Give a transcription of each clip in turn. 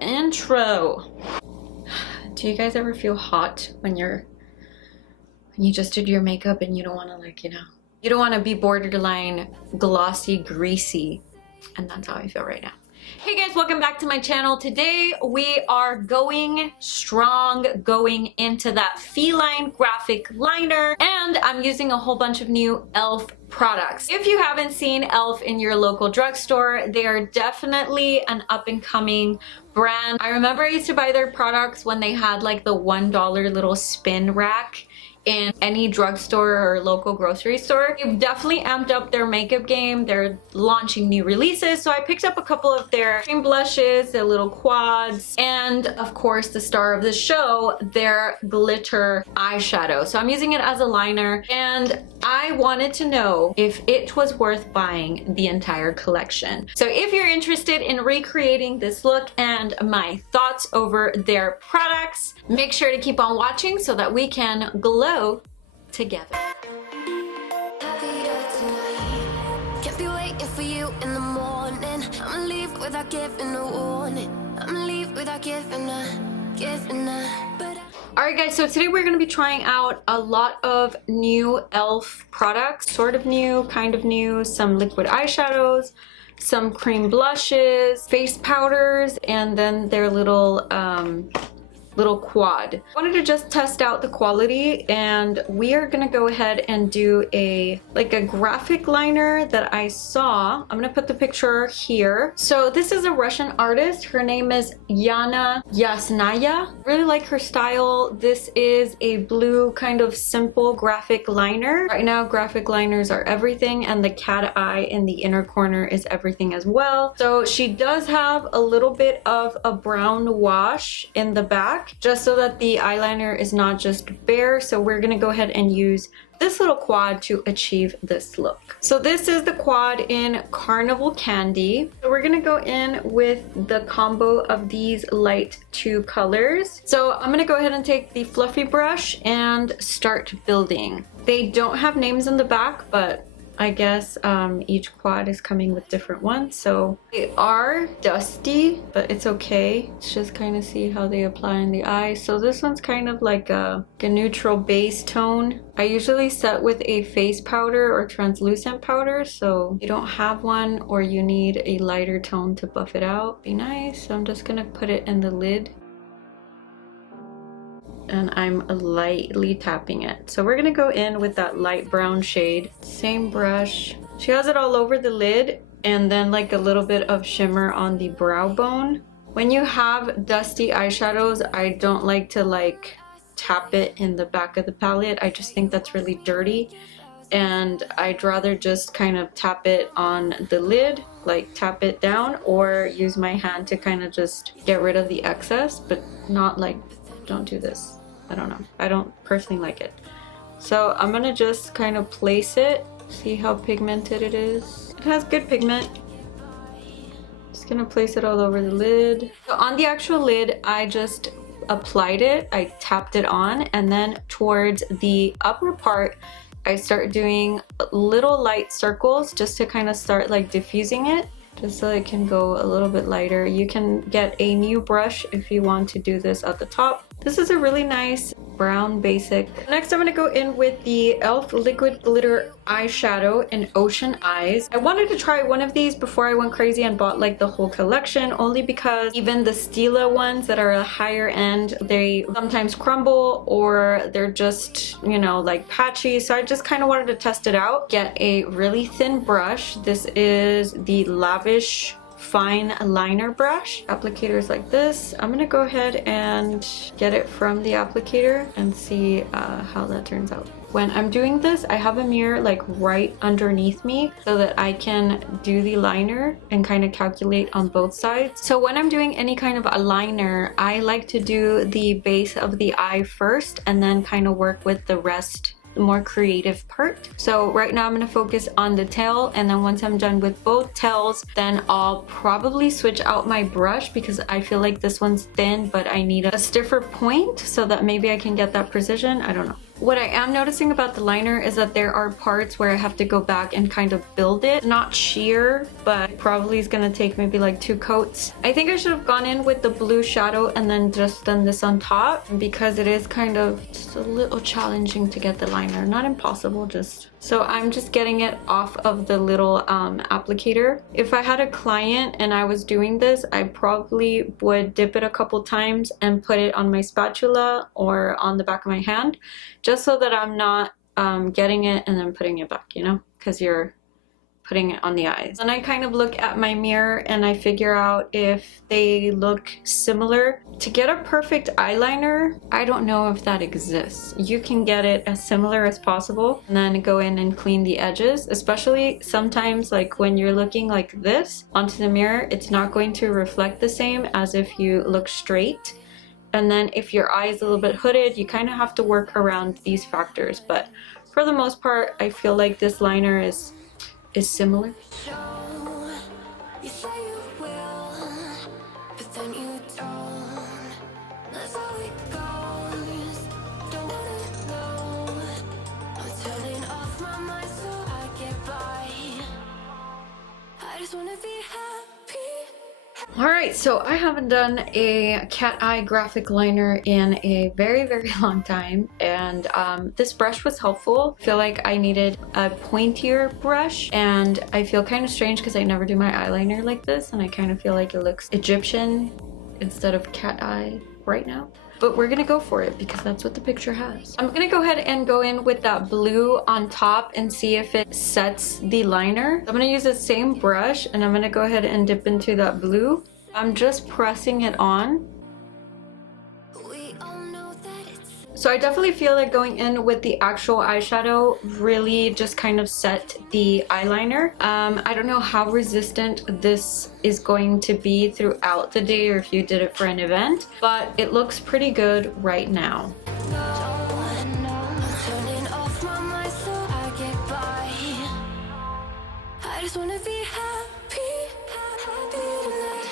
Intro. Do you guys ever feel hot when you just did your makeup and you don't want to, like, you don't want to be borderline glossy, greasy? And that's how I feel right now. Hey guys, welcome back to my channel. Today we are going strong, going into that Feline graphic liner, and I'm using a whole bunch of new e.l.f. products. If you haven't seen e.l.f. in your local drugstore, they are definitely an up-and-coming brand. I remember I used to buy their products when they had like the $1 little spin rack in any drugstore or local grocery store. They've definitely amped up their makeup game. They're launching new releases, so I picked up a couple of their cream blushes, their little quads, and of course the star of the show, their glitter eyeshadow. So I'm using it as a liner, and I wanted to know if it was worth buying the entire collection. So if you're interested in recreating this look and my thoughts over their products, make sure to keep on watching so that we can glow together. Can't be waiting for you in the morning. I'ma leave without giving a warning. I'ma leave without giving a Alright guys, so today we're going to be trying out a lot of new e.l.f. products. Sort of new, kind of new, some liquid eyeshadows, some cream blushes, face powders, and then their little quad. I wanted to just test out the quality, and we are gonna go ahead and do a graphic liner that I saw. I'm gonna put the picture here. So this is a Russian artist. Her name is Yana Yasnaya. Really like her style. This is a blue kind of simple graphic liner. Right now graphic liners are everything, and the cat eye in the inner corner is everything as well. So she does have a little bit of a brown wash in the back, just so that the eyeliner is not just bare. So we're gonna go ahead and use this little quad to achieve this look. So this is the quad in Carnival Candy. So we're gonna go in with the combo of these light two colors. So I'm gonna go ahead and take the fluffy brush and start building. They don't have names in the back, but I guess each quad is coming with different ones, so they are dusty, but it's okay. Let's just kind of see how they apply in the eye. So this one's kind of like a neutral base tone. I usually set with a face powder or translucent powder, so if you don't have one or you need a lighter tone to buff it out, be nice. So I'm just gonna put it in the lid, and I'm lightly tapping it. So we're gonna go in with that light brown shade. Same brush. She has it all over the lid, and then like a little bit of shimmer on the brow bone. When you have dusty eyeshadows, I don't like to tap it in the back of the palette. I just think that's really dirty, and I'd rather just kind of tap it on the lid, like tap it down, or use my hand to kind of just get rid of the excess, but not like, don't do this. I don't know. I don't personally like it. So I'm gonna just kind of place it. See how pigmented it is? It has good pigment. Just gonna place it all over the lid. So on the actual lid, I just applied it. I tapped it on, and then towards the upper part, I start doing little light circles just to kind of start like diffusing it, just so it can go a little bit lighter. You can get a new brush if you want to do this at the top. This is a really nice brown basic. Next I'm going to go in with the e.l.f. liquid glitter eyeshadow in Ocean Eyes. I wanted to try one of these before I went crazy and bought like the whole collection, only because even the Stila ones that are a higher end, they sometimes crumble or they're just, you know, like patchy. So I just kind of wanted to test it out. Get a really thin brush. This is the Lavish fine liner brush. Applicators like this. I'm gonna go ahead and get it from the applicator and see how that turns out. When I'm doing this, I have a mirror like right underneath me so that I can do the liner and kind of calculate on both sides. So when I'm doing any kind of a liner, I like to do the base of the eye first and then kind of work with the rest, the more creative part. So right now I'm going to focus on the tail, and then once I'm done with both tails, then I'll probably switch out my brush because I feel like this one's thin, but I need a stiffer point so that maybe I can get that precision. I don't know. What I am noticing about the liner is that there are parts where I have to go back and kind of build it. Not sheer, but probably is gonna take maybe like 2 coats. I think I should have gone in with the blue shadow and then just done this on top, because it is kind of just a little challenging to get the liner. Not impossible, just... So I'm just getting it off of the little applicator. If I had a client and I was doing this, I probably would dip it a couple times and put it on my spatula or on the back of my hand, just so that I'm not getting it and then putting it back, you know, because you're putting it on the eyes. And I kind of look at my mirror and I figure out if they look similar. To get a perfect eyeliner, I don't know if that exists. You can get it as similar as possible and then go in and clean the edges, especially sometimes like when you're looking like this onto the mirror, it's not going to reflect the same as if you look straight. And then if your eye is a little bit hooded, you kind of have to work around these factors. But for the most part, I feel like this liner is similar. You say you will, but then you don't. That's how it goes. Don't wanna know. I'm turning off my mind so I get by. I just wanna be happy. Alright, so I haven't done a cat eye graphic liner in a very, very long time, and this brush was helpful. I feel like I needed a pointier brush, and I feel kind of strange because I never do my eyeliner like this, and I kind of feel like it looks Egyptian instead of cat eye right now. But we're gonna go for it because that's what the picture has. I'm gonna go ahead and go in with that blue on top and see if it sets the liner. I'm gonna use the same brush and I'm gonna go ahead and dip into that blue. I'm just pressing it on. So I definitely feel like going in with the actual eyeshadow really just kind of set the eyeliner. I don't know how resistant this is going to be throughout the day or if you did it for an event, but it looks pretty good right now. I just wanna be happy, happy tonight.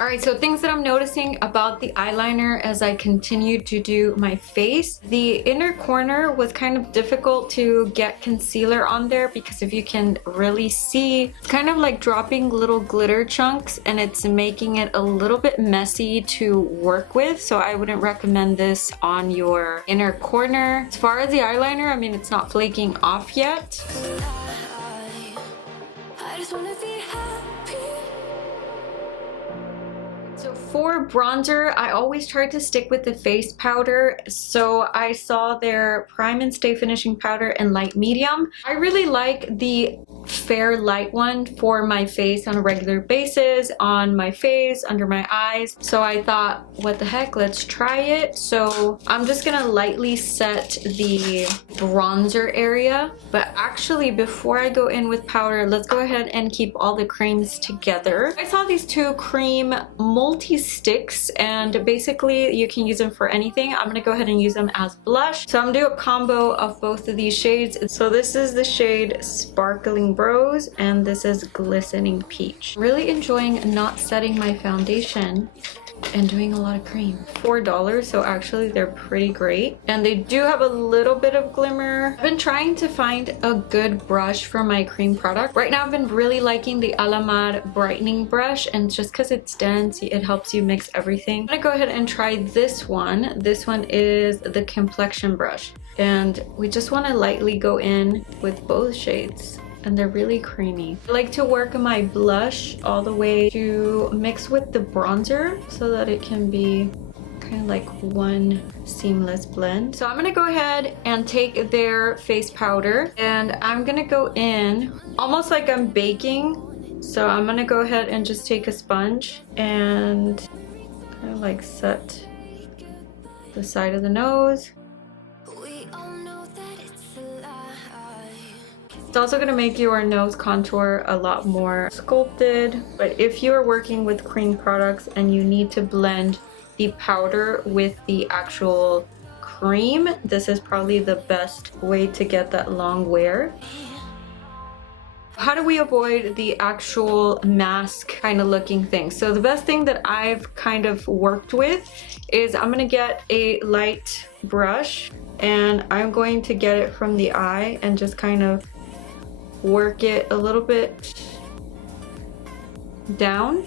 Alright, so things that I'm noticing about the eyeliner as I continue to do my face. The inner corner was kind of difficult to get concealer on there because if you can really see, it's kind of like dropping little glitter chunks and it's making it a little bit messy to work with. So I wouldn't recommend this on your inner corner. As far as the eyeliner, I mean, it's not flaking off yet. I just wanna be happy. So for bronzer, I always try to stick with the face powder. So I saw their Prime and Stay Finishing Powder in light medium. I really like the fair light one for my face on a regular basis, on my face, under my eyes. So I thought, what the heck, let's try it. So I'm just gonna lightly set the bronzer area. But actually, before I go in with powder, let's go ahead and keep all the creams together. I saw these two cream multi-sticks and basically you can use them for anything. I'm gonna go ahead and use them as blush. So I'm gonna do a combo of both of these shades. So this is the shade Sparkling Rose and this is Glistening Peach. Really enjoying not setting my foundation and doing a lot of cream. $4, so actually they're pretty great. And they do have a little bit of glimmer. I've been trying to find a good brush for my cream product. Right now I've been really liking the Aloe brightening brush, and just because it's dense, it helps you mix everything. I'm gonna go ahead and try this one. This one is the complexion brush. And we just want to lightly go in with both shades. And they're really creamy. I like to work my blush all the way to mix with the bronzer so that it can be kind of like one seamless blend. So I'm gonna go ahead and take their face powder and I'm gonna go in almost like I'm baking. So I'm gonna go ahead and just take a sponge and kind of like set the side of the nose. It's also going to make your nose contour a lot more sculpted. But if you are working with cream products and you need to blend the powder with the actual cream, this is probably the best way to get that long wear. How do we avoid the actual mask kind of looking thing? So the best thing that I've kind of worked with is I'm gonna get a light brush and I'm going to get it from the eye and just kind of work it a little bit down,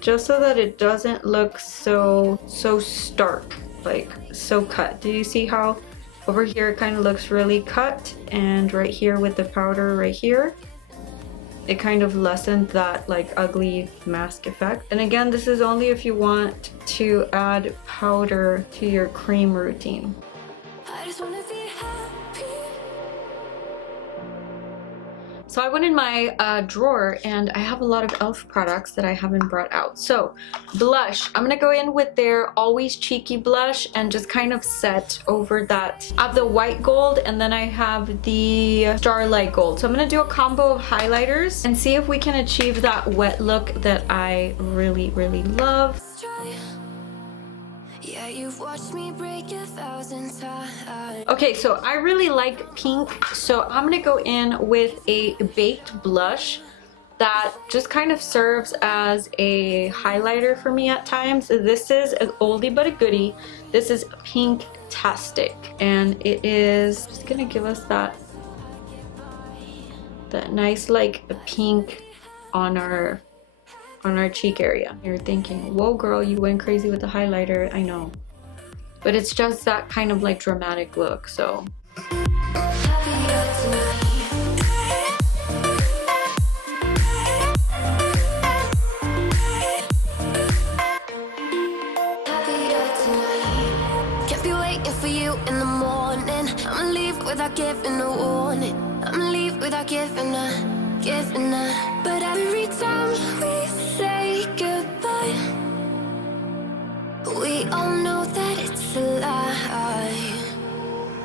just so that it doesn't look so stark, like so cut. Do you see how over here it kind of looks really cut, and right here with the powder right here, it kind of lessened that like ugly mask effect. And again, this is only if you want to add powder to your cream routine. I just wanna be happy. So I went in my drawer and I have a lot of e.l.f. products that I haven't brought out. So blush, I'm gonna go in with their Always Cheeky blush and just kind of set over that. I have the white gold and then I have the Starlight gold. So I'm gonna do a combo of highlighters and see if we can achieve that wet look that I really love. Let's try. Yeah, you've watched me break 1,000 times. Okay, so I really like pink, so I'm gonna go in with a baked blush that just kind of serves as a highlighter for me at times. This is an oldie but a goodie. This is Pinktastic, and it is just gonna give us that nice like pink on our cheek area. You're thinking, whoa girl, you went crazy with the highlighter. I know, but it's just that kind of like dramatic look. So Can't be waiting for you in the morning. I'ma leave without giving a warning. I'ma leave without giving a. But every time we say goodbye, we all know that it's a lie.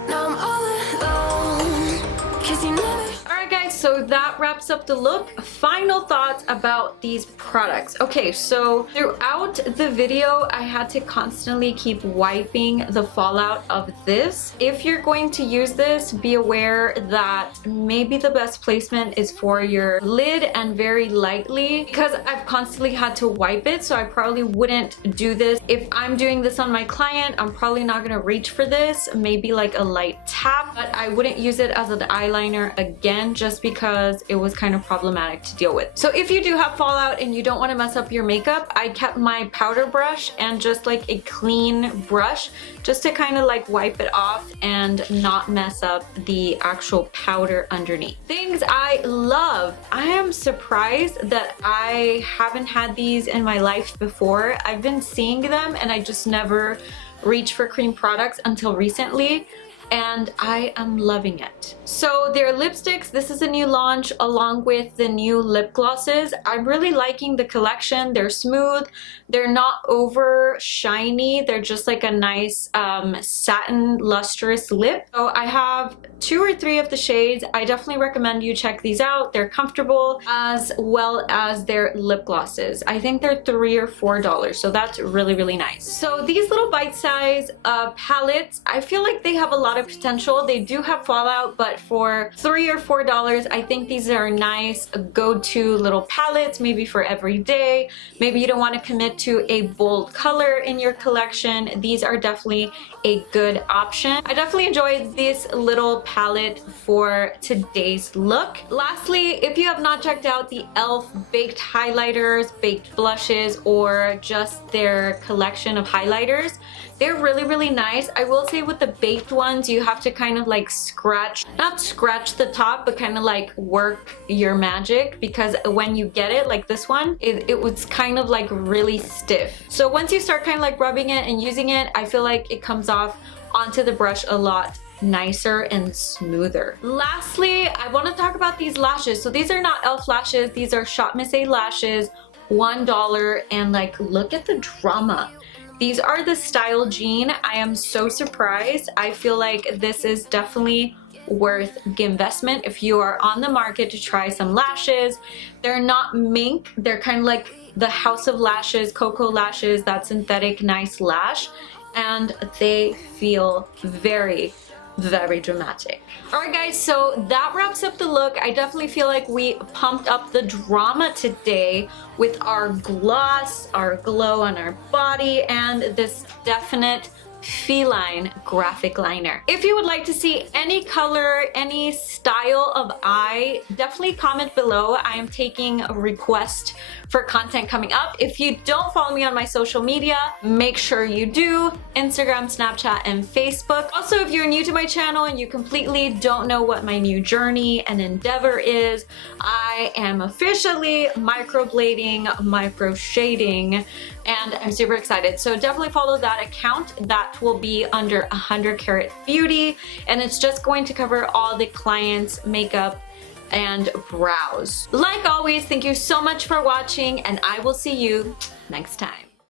Now I'm all alone, 'cause you never. alright guys, so that wraps up the look. Final thoughts about these products. Okay, so throughout the video I had to constantly keep wiping the fallout of this. If you're going to use this, be aware that maybe the best placement is for your lid and very lightly, because I've constantly had to wipe it, so I probably wouldn't do this. If I'm doing this on my client, I'm probably not gonna reach for this, maybe like a light tap, but I wouldn't use it as an eyeliner again, just because it was kind of problematic to deal with. So if you do have fallout and you don't want to mess up your makeup, I kept my powder brush and just like a clean brush just to kind of like wipe it off and not mess up the actual powder underneath. Things I love. I am surprised that I haven't had these in my life before. I've been seeing them and I just never reached for cream products until recently, and I am loving it. So their lipsticks, this is a new launch along with the new lip glosses. I'm really liking the collection. They're smooth, they're not over shiny, they're just like a nice satin lustrous lip. So I have 2 or 3 of the shades. I definitely recommend you check these out. They're comfortable, as well as their lip glosses. I think they're $3 or $4, so that's really nice. So these little bite-size palettes, I feel like they have a lot of potential. They do have fallout, but for $3 or $4, I think these are nice go-to little palettes, maybe for every day. Maybe you don't want to commit to a bold color in your collection. These are definitely a good option. I definitely enjoyed this little palette for today's look. Lastly, if you have not checked out the e.l.f. baked highlighters, baked blushes, or just their collection of highlighters, they're really nice. I will say with the baked ones, you have to kind of like not scratch the top, but kind of like work your magic, because when you get it, like this one, it was kind of like really stiff. So once you start kind of like rubbing it and using it, I feel like it comes off onto the brush a lot nicer and smoother. Lastly, I want to talk about these lashes. So these are not e.l.f. lashes, these are Shopmissa lashes, $1, and like look at the drama. These are the Style Jean. I am so surprised. I feel like this is definitely worth the investment if you are on the market to try some lashes. They're not mink, they're kind of like the House of Lashes, Cocoa Lashes, that synthetic nice lash, and they feel very very dramatic. Alright guys, so that wraps up the look. I definitely feel like we pumped up the drama today with our gloss, our glow on our body, and this definite Feline graphic liner. If you would like to see any color, any style of eye, definitely comment below. I am taking a request for content coming up. If you don't follow me on my social media, make sure you do. Instagram, Snapchat, and Facebook. Also, if you're new to my channel and you completely don't know what my new journey and endeavor is, I am officially microblading, micro shading, and I'm super excited. So definitely follow that account. That will be under 100 Carat Beauty, and it's just going to cover all the clients' makeup and brows. Like always, thank you so much for watching, and I will see you next time.